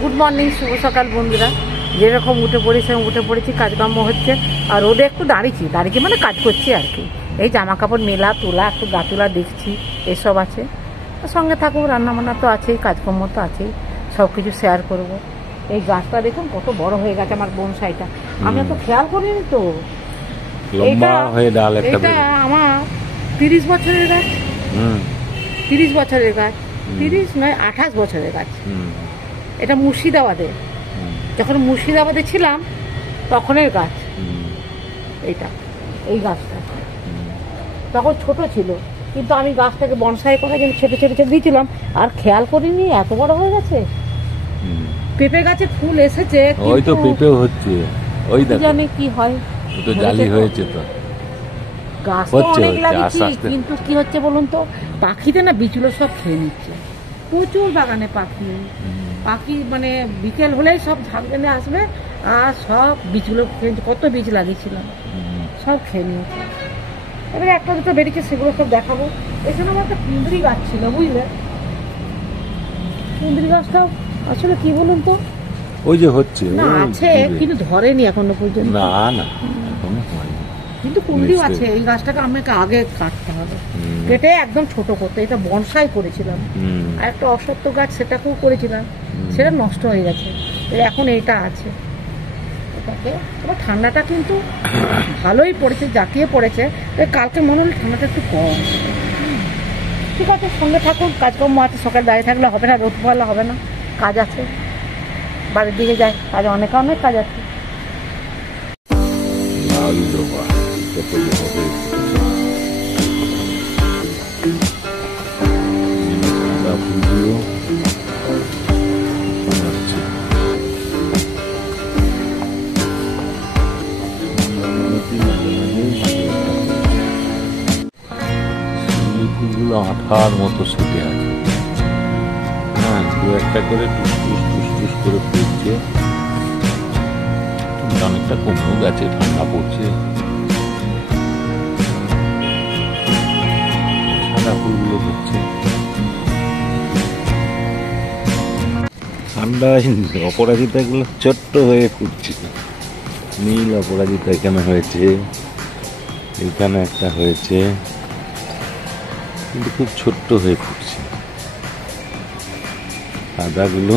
Good morning, শুভ সকাল বন্ধুরা। যেরকম উঠে পড়েছি, কাজকর্ম হচ্ছে। আর রোডে একটু দাঁড়িয়েছি মানে কাজ করছি আর কি। এই জামা কাপড় মেলা তোলা, একটু গা তোলা দেখছি, এসব আছে। সঙ্গে থাকবো, রান্নাবান্না তো আছেই, কাজকর্ম তো আছেই, সব কিছু শেয়ার করবো। এই গাছটা দেখুন কত বড় হয়ে গেছে আমার বনসাইটা, আমি তো খেয়াল করিনি তো। এটা আমার 30 বছরের গাছ, 30 বছরের গাছ, 30 নয় 28 বছরের গাছ। এটা মুর্শিদাবাদে, যখন মুর্শিদাবাদে ছিলাম তখনের গাছ। এই গাছটা তখন ছোট ছিল, কিন্তু আমি গাছটাকে বনসাই করার জন্য ছেটে দিয়েছিলাম, আর খেয়াল করিনি এত বড় হয়ে গেছে। পেঁপে গাছে ফুল এসেছে, ওই তো পেঁপে হচ্ছে, ওই জানে কি হয়, তো জালি হয়েছে। তো গাছ তো অনেক লাগিয়েছি, কিন্তু কি হচ্ছে বলুন তো, পাখিতে না বীজগুলো সব খেয়ে নিচ্ছে। প্রচুর বাগানে পাখি মানে বিকেল হলেই সব ঝাঁক বেঁধে আসবে, আর সব বীজগুলো খেয়ে, কত বীজ লাগিয়েছিলাম সব খেয়ে নিয়েছে। এবারে একটা দুটো বেরিয়েছে, সেগুলো সব দেখাবো। এখানে আমার একটা কুঁদরি গাছ ছিল, বুঝলে। কুঁদরি গাছটাও আসলে কি বলুন তো, ওই যে হচ্ছে না আছে, কিন্তু ধরেনি এখনো পর্যন্ত। না কিন্তু কুঁদরিও আছে। এই গাছটাকে আমাকে আগে কাটতে হবে, কেটে একদম ছোট করতে। এটা বনসাই করেছিলাম, আর একটা অসত্য গাছ সেটাকেও করেছিলাম, সেটা নষ্ট হয়ে গেছে। এখন এইটা আছে। এটাকে তবে ঠান্ডাটা কিন্তু ভালোই পড়েছে, জাঁকিয়ে পড়েছে। কালকে মনে হলো ঠান্ডাটা একটু কম। ঠিক আছে, সঙ্গে থাকুন, কাজকর্ম আছে। সকালে দাঁড়িয়ে থাকলে হবে না, রোদ পোহালে হবে না, কাজ আছে। বাড়ির দিকে যাই, কাজ অনেক কাজ আছে। আঠার মতো সেটে আছে, হ্যাঁ, দু একটা করে টুস করে পড়ছে। অনেকটা কমেও গেছে, ঠান্ডা পড়ছে। সাদা ফুলগুলো হচ্ছে ঠান্ডায়। অপরাজিতা গুলো ছোট্ট হয়ে ফুটছে। নীল অপরাজিতা এখানে হয়েছে, এখানে একটা হয়েছে, কিন্তু খুব ছোট্ট হয়ে ফুটছে। সাদাগুলো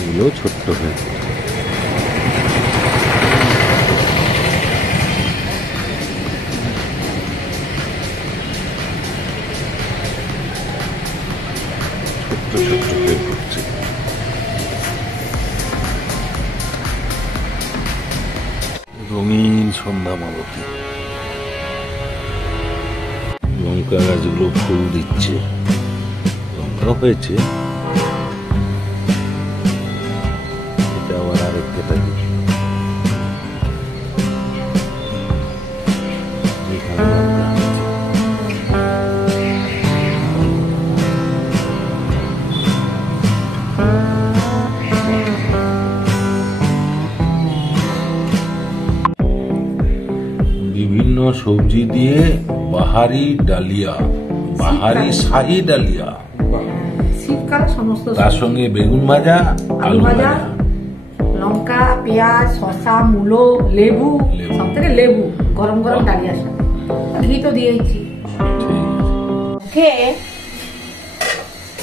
এগুলো ছোট্ট হয়ে ফুটছে। ছোট্ট হয়ে ফুটছে। রঙিন সন্ধ্যা মালতী। লঙ্কা গাছগুলো ফুল দিচ্ছে, লঙ্কা হয়েছে। এটা আবার আরেকটা থাকে, বিভিন্ন সবজি দিয়ে বাহারি শাহী ডালিয়া, শীতকালে সমস্ত, তার সঙ্গে বেগুন ভাজা, আলু ভাজা, লঙ্কা, পেঁয়াজ, শসা, মূলো, লেবু, সব থেকে লেবু, গরম ডালিয়া, ঘি তো দিয়েছি।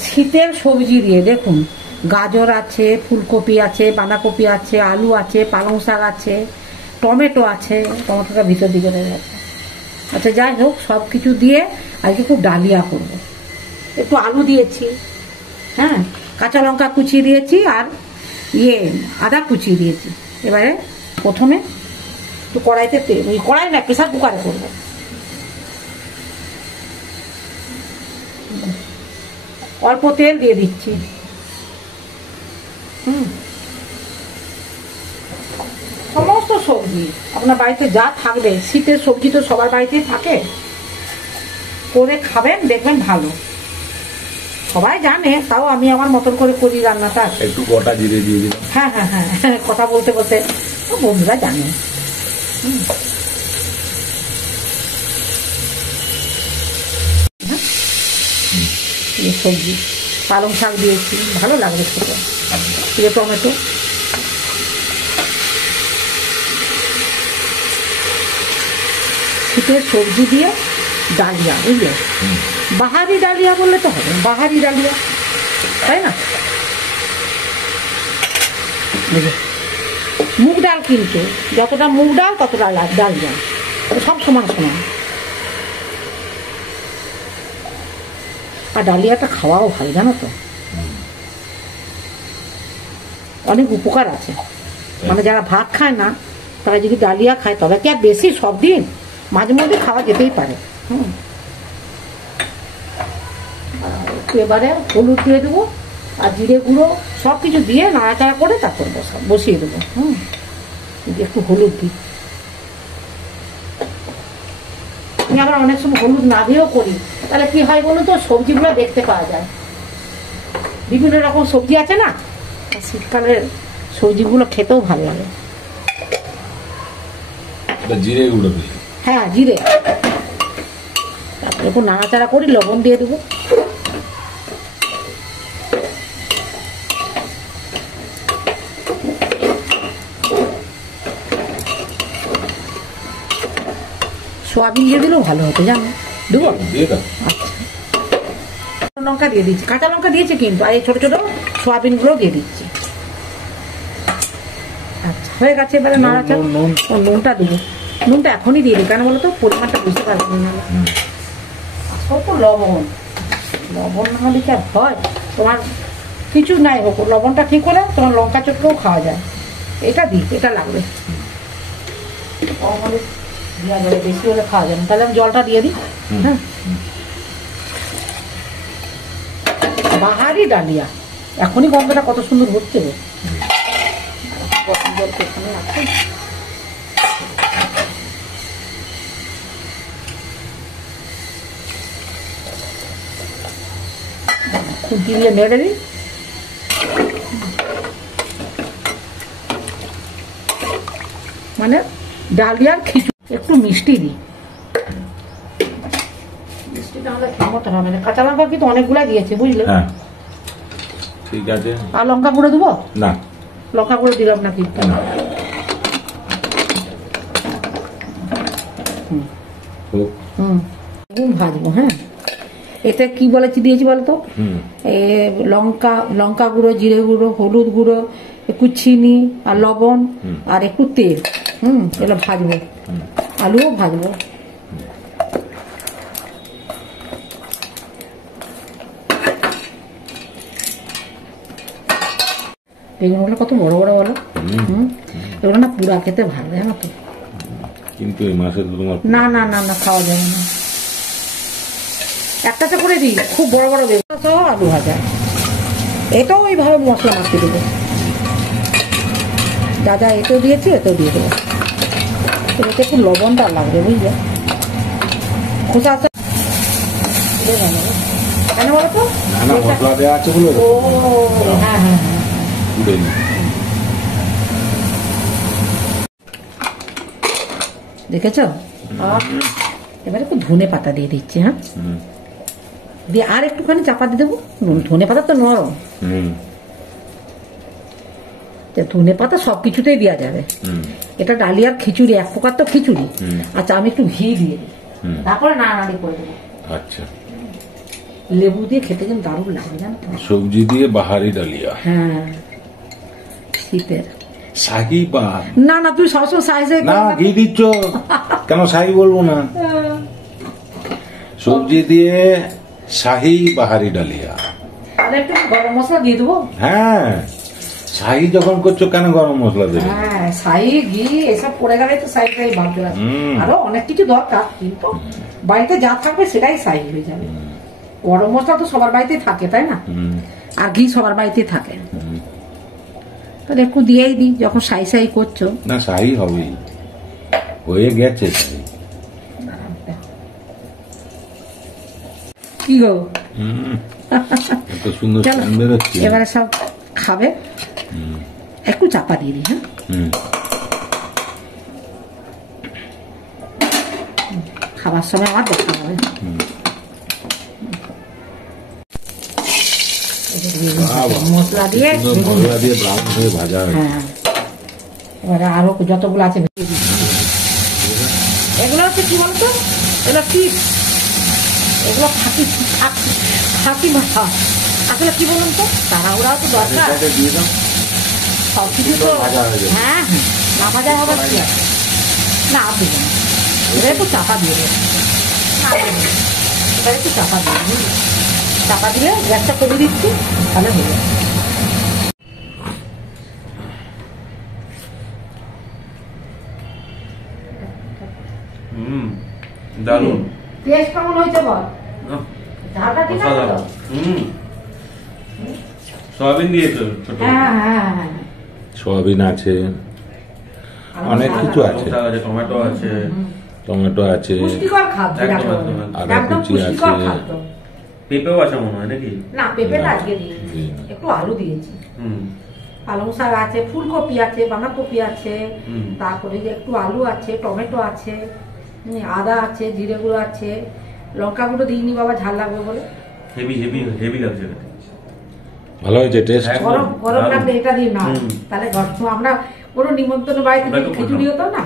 শীতের সবজি দিয়ে দেখুন, গাজর আছে, ফুলকপি আছে, বাঁধাকপি আছে, আলু আছে, পালং শাক আছে, টমেটো আছে। টমেটোটা ভিতর দিকে রয়ে গেছে। আচ্ছা, যাই হোক, সব কিছু দিয়ে আজকে খুব ডালিয়া করব। একটু আলু দিয়েছি, হ্যাঁ, কাঁচা লঙ্কা কুচিয়ে দিয়েছি, আর আদা কুচিয়ে দিয়েছি। এবারে প্রথমে একটু কড়াইতে কড়াই না, প্রেসার কুকারে করবো। অল্প তেল দিয়ে দিচ্ছি। সমস্ত সবজি আপনার বাড়িতে যা থাকবে, শীতের সবজি তো সবার বাড়িতেই থাকে, করে খাবেন, দেখবেন ভালো। সবাই জানে, তাও আমি আমার মতন করে করি রান্নাটা। একটু গোটা জিরে দিয়ে দিলাম। হ্যাঁ, কথা বলতে বন্ধুরা জানে। সবজি পালং শাক দিয়েছি, ভালো লাগবে খেতে। দিয়ে টমেটো, শীতের সবজি দিয়ে ডালিয়া, বুঝলে? বাহারি ডালিয়া বললে তো হবে, বাহারি ডালিয়া, তাই না? মুগ ডাল কিন্তু যতটা মুগ ডাল ততটা ডালিয়া, সব সমান সমান। আর ডালিয়াটা খাওয়াও ভালো, জানো তো, অনেক উপকার আছে। মানে যারা ভাত খায় না তারা যদি ডালিয়া খায়, তবে কি আর বেশি সব দিন, মাঝে মধ্যে খাওয়া যেতেই পারে। এবারে হলুদ দিয়ে দেবো আর জিরে গুঁড়ো সব কিছু দিয়ে নাড়াচাড়া করে তারপর বসিয়ে দেবো। একটু হলুদ দিই, আমি আবার অনেক সময় হলুদ না দিয়েও করি, তাহলে কি হয় বলো তো, সবজিগুলো দেখতে পাওয়া যায়। বিভিন্ন রকম সবজি আছে না, শীতকালের সবজিগুলো খেতেও ভালো লাগে। জিরে গুঁড়ো, হ্যাঁ জিরে, তারপরে একটু নাড়াচাড়া করি, লবণ দিয়ে দেবো। সোয়াবিন দিয়ে দিলেও ভালো হতো, জানো? দেবো? আচ্ছা, লঙ্কা দিয়ে দিচ্ছি, কাঁচা লঙ্কা দিয়েছে কিন্তু, আর এই ছোট ছোট সোয়াবিনগুলো দিয়ে দিচ্ছি। আচ্ছা, হয়ে গেছে। এবারে নাড়াচাড়া, নুনটা দেবো। নুনটা এখনই দিয়ে দিই, কেন বলো তো, পরিমাণটা বুঝতে পারবো না। আসল তো লবণ, লবণ না হলে কি আর হয়? তোমার কিছু নাই হোক, লবণটা ঠিক হলে তোমার লঙ্কা চটকেও খাওয়া যায়। এটা দিই, এটা লাগবে। বেশি হলে খাওয়া যায় না, তাহলে আমি জলটা দিয়ে দিই। হ্যাঁ, বাহারি ডালিয়া, এখনই গন্ধটা কত সুন্দর হচ্ছে। খুন্তি দিয়ে নেড়ে দিই। মানে ডালিয়ার খিচুড়ি, একটু মিষ্টি দিই। মিষ্টিটা আমাদের খামতে হবে না। কাঁচা লঙ্কা কিন্তু অনেকগুলা দিয়েছে, বুঝলে? ঠিক আছে। আর লঙ্কা গুঁড়ো দেবো না? লঙ্কা গুঁড়ো দিলাম না কিন্তু। ভাজবো। হ্যাঁ, এটা কি বলেছি দিয়েছি বলতো? লঙ্কা গুঁড়ো, জিরে গুঁড়ো, হলুদ গুঁড়ো, একটু চিনি আর লবণ আর একটু তেল। এগুলো ভাজবো, আলুও ভাজবো। বেগুনগুলো কত বড় বড় বলো। এগুলো না পুরা খেতে ভালো, জানো তো? কিন্তু এই মাসে না না না না, খাওয়া যাবে না। একটাতে করে দিই, খুব বড় বড় বেগুন সহ আলু ভাজা। এটাও ওইভাবে মশলা মাখিয়ে দেবো, যা যা এতেও দিয়েছি এতেও দিয়ে দেবো। এতে একটু লবণটা লাগবে, বুঝলে? খোসা আছে কেন বলো তো? মশলা দেওয়া আছে বলে। ও হ্যাঁ হ্যাঁ হ্যাঁ, দেখেছ? এবারে একটু ধনে পাতা দিয়ে দিচ্ছি। হ্যাঁ, দিয়ে আর একটুখানি চাপা দিয়ে দেবো। ধনে পাতা তো নরম, ধনে পাতা সবকিছুতেই দেওয়া যাবে। এটা ডালিয়ার খিচুড়ি, এক প্রকার তো খিচুড়ি। আচ্ছা, আমি একটু ঘি দিয়ে দিই, তারপরে নাড়ানাড়ি করে দেবো। আচ্ছা, লেবু দিয়ে খেতে কিন্তু দারুণ লাগে, জানো তো? সবজি দিয়ে বাহারি ডালিয়া। হ্যাঁ, শীতের শাহি বা না না, তুই সবসময় সাইজে না ঘি দিচ্ছ কেন? শাহি বলবো না, সবজি দিয়ে শাহি বাহারি ডালিয়া। তাহলে একটু গরম মশলা দিয়ে দেবো। হ্যাঁ, শাহি যখন করছো কেন গরম মশলা দেবে? হ্যাঁ, শাহি ঘি এসব পড়ে গেলে তো শাহিটাই ভাবতে হবে। আরো অনেক কিছু দরকার, কিন্তু বাড়িতে যা থাকবে সেটাই শাহি হয়ে যাবে। গরম মশলা তো সবার বাড়িতেই থাকে, তাই না? আর ঘি সবার বাড়িতেই থাকে। তাহলে একটু দিয়েই দিই যখন শাহি শাহি করছো। না, শাহি হবেই, হয়ে গেছে শাহি। কি গো, এত সুন্দর বেরোচ্ছে। এবারে সব খাবে, একটু চাপা দিয়ে দিই। হ্যাঁ, খাবার সময় আমার দেখা হবে। বেগুন ভাজা, মশলা দিয়ে বেগুন মশলা দিয়ে ব্রাউন হয়ে ভাজা হয়েছে। হ্যাঁ, এবারে আরো যতগুলো আছে ভেজে দিচ্ছি। এগুলো হচ্ছে কি বলতো, এগুলো টিপস, এগুলো ফাঁকি মাথা। আসলে কি বলুন তো, তাড়াহুড়াও তো দরকার, এটাকে দিয়ে দাও। সব কিছু তো ভাজা হয়ে যাবে। হ্যাঁ হ্যাঁ, না ভাজা হবে কি আছে, না আর দেবো না, এটা একটু চাপা দিয়ে দেবো, এটা একটু চাপা দিয়ে দেবো, চাপা দিলে গ্যাসটা কমিয়ে দিচ্ছি, তাহলে হয়ে যাবে। দারুণ। টেস্ট কেমন হয়েছে বল? ঝালটা ঠিক আছে তো? সয়াবিন দিয়েছো ছোট? হ্যাঁ হ্যাঁ হ্যাঁ, সয়াবিন আছে, অনেক কিছু আছে, টমেটো আছে, টমেটো আছে, পুষ্টিকর খাদ্য, একদম, যাকে বলে। একদম, একদম। আদা একদম কুচি পুষ্টিকর আছে। খাদ্য। পেঁপেও আছে মনে হয় নাকি? না, পেঁপেটা না, আজকে দিয়েছি, দিইনি। একটু আলু দিয়েছি, হুম পালং শাক আছে, ফুলকপি আছে, বাঁধাকপি আছে, হুম। তারপরে যে একটু আলু আছে, টমেটো আছে, আদা আছে, জিরে গুঁড়ো আছে, লঙ্কা গুঁড়ো দিইনি বাবা, ঝাল লাগবে বলে। হেভি হেভি হেভি লাগছে খেতে। ভালো হয়েছে টেস্ট। হ্যাঁ। গরম গরম দারুণ। লাগবে এটা দিয়ে না, হুম। তাহলে আমরা কোনো নিমন্ত্রণ বাড়িতে আমরা তো খিচুড়ি হতো না,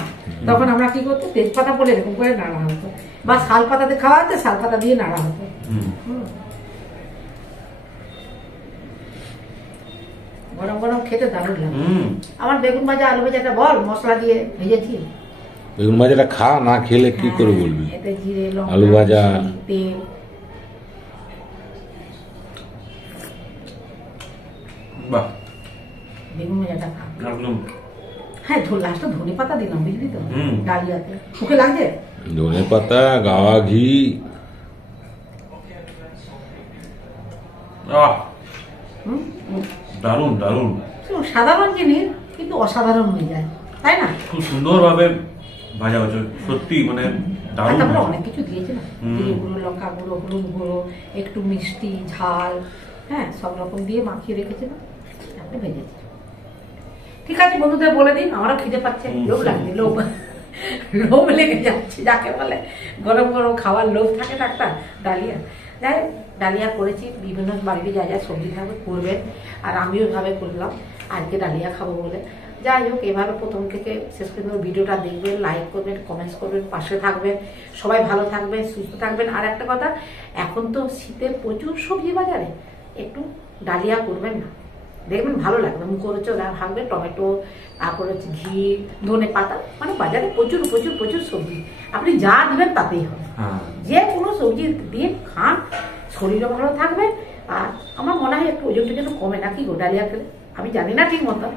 তখন আমরা কি করতো, তেজপাতা বলে এরকম করে নাড়া হতো, বা শাল পাতাতে খাওয়া হতো, শাল পাতা দিয়ে নাড়া হতো। হুম। হুম। গরম গরম খেতে দারুণ লাগে। হুম। আমার বেগুন ভাজা আলু ভাজাটা বল, মশলা দিয়ে ভেজেছি। বেগুন ভাজাটা খা, না খেলে কি করে বলবি। এতে জিরে, লঙ্কা, আলু ভাজা। তেল। বাহ, বেগুন ভাজাটা খা। একদম। হ্যাঁ, লাস্টে ধনে পাতা দিলাম, বুঝলি তো, হুম। ডালিয়াতে। মুখে লাগছে? ধনে পাতা, গাওয়া ঘি। আহ, হুম, হুম। দারুণ দারুণ। সাধারণ জিনিস কিন্তু অসাধারণ হয়ে যায়, তাই না? খুব সুন্দরভাবে ভাজা হচ্ছে, সত্যি মানে আর দারুণ। তারপরে অনেক কিছু দিয়েছে না, হুম। জিরে গুঁড়ো, লঙ্কা গুঁড়ো, হলুদ গুঁড়ো, একটু মিষ্টি, ঝাল, হ্যাঁ, সব রকম দিয়ে মাখিয়ে রেখেছে না, তারপরে ভেজেছে। ঠিক আছে বন্ধুদের বলে দিন, আমারও খিদে পাচ্ছে, হুম। লোভ লাগছে, লোভ লোভ লেগে যাচ্ছে, যাকে বলে গরম গরম খাওয়ার লোভ থাকে না একটা। ডালিয়া, যাই হোক, ডালিয়া করেছি, বিভিন্ন বাড়িতে যা যা সবজি থাকবে করবেন, আর আমিও এভাবে করলাম আজকে ডালিয়া খাবো বলে। যাই হোক, এভাবে প্রথম থেকে শেষ পর্যন্ত ভিডিওটা দেখবেন, লাইক করবেন, কমেন্টস করবেন, পাশে থাকবেন, সবাই ভালো থাকবেন, সুস্থ থাকবেন। আর একটা কথা, এখন তো শীতের প্রচুর সবজি বাজারে, একটু ডালিয়া করবেন না, দেখবেন ভালো লাগবে, মুখরোচক ভাববে, টমেটো, তারপর হচ্ছে ঘি, ধনে পাতা, মানে বাজারে প্রচুর প্রচুর প্রচুর সবজি, আপনি যা দিবেন তাতেই হবে। হ্যাঁ। যে কোনো সবজি দিয়ে খান, শরীরও ভালো থাকবে, আর আমার মনে হয় একটু ওজনটা যেন কমে, নাকি গো ডালিয়া খেলে? আমি জানি না ঠিক মতো,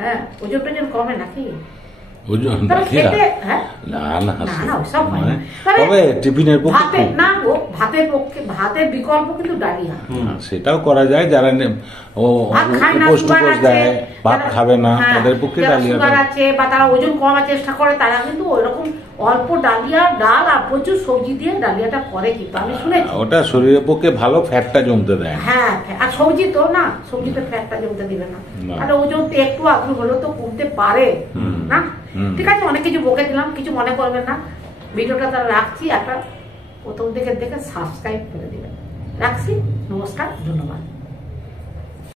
হ্যাঁ, ওজনটা যেন কমে নাকি? ওজন তবে খেতে, হ্যাঁ, না না না না ওসব হয় না। তবে টিফিনের পক্ষে ভাতে না গো, ভাতের পক্ষে, ভাতের বিকল্প কিন্তু ডালিয়া। সেটাও করা যায়, যারা ভাত খায় না, উপোস সুগার টুপোস আছে, দেয়, ভাত যারা- খাবে না, হ্যাঁ, তাদের পক্ষে যারা ডালিয়াটা সুগার আছে বা তারা ওজন কমার চেষ্টা করে, তারা কিন্তু ওইরকম অল্প ডালিয়া, ডাল আর প্রচুর সবজি দিয়ে ডালিয়াটা করে, কিন্তু আমি শুনেছি। ওটা শরীরের পক্ষে ভালো, ফ্যাটটা জমতে দেয় না। হ্যাঁ, আর সবজি তো না, সবজিতে ফ্যাটটা জমতে দিবে না, না। আর ওজন তো একটু আগ্রহ হলেও তো কমতে পারে না। ঠিক আছে, অনেক কিছু বকে দিলাম, কিছু মনে করবেন না। ভিডিওটা তারা রাখছি, একটা প্রথম থেকে দেখে সাবস্ক্রাইব করে দিবেন। রাখছি, নমস্কার, ধন্যবাদ।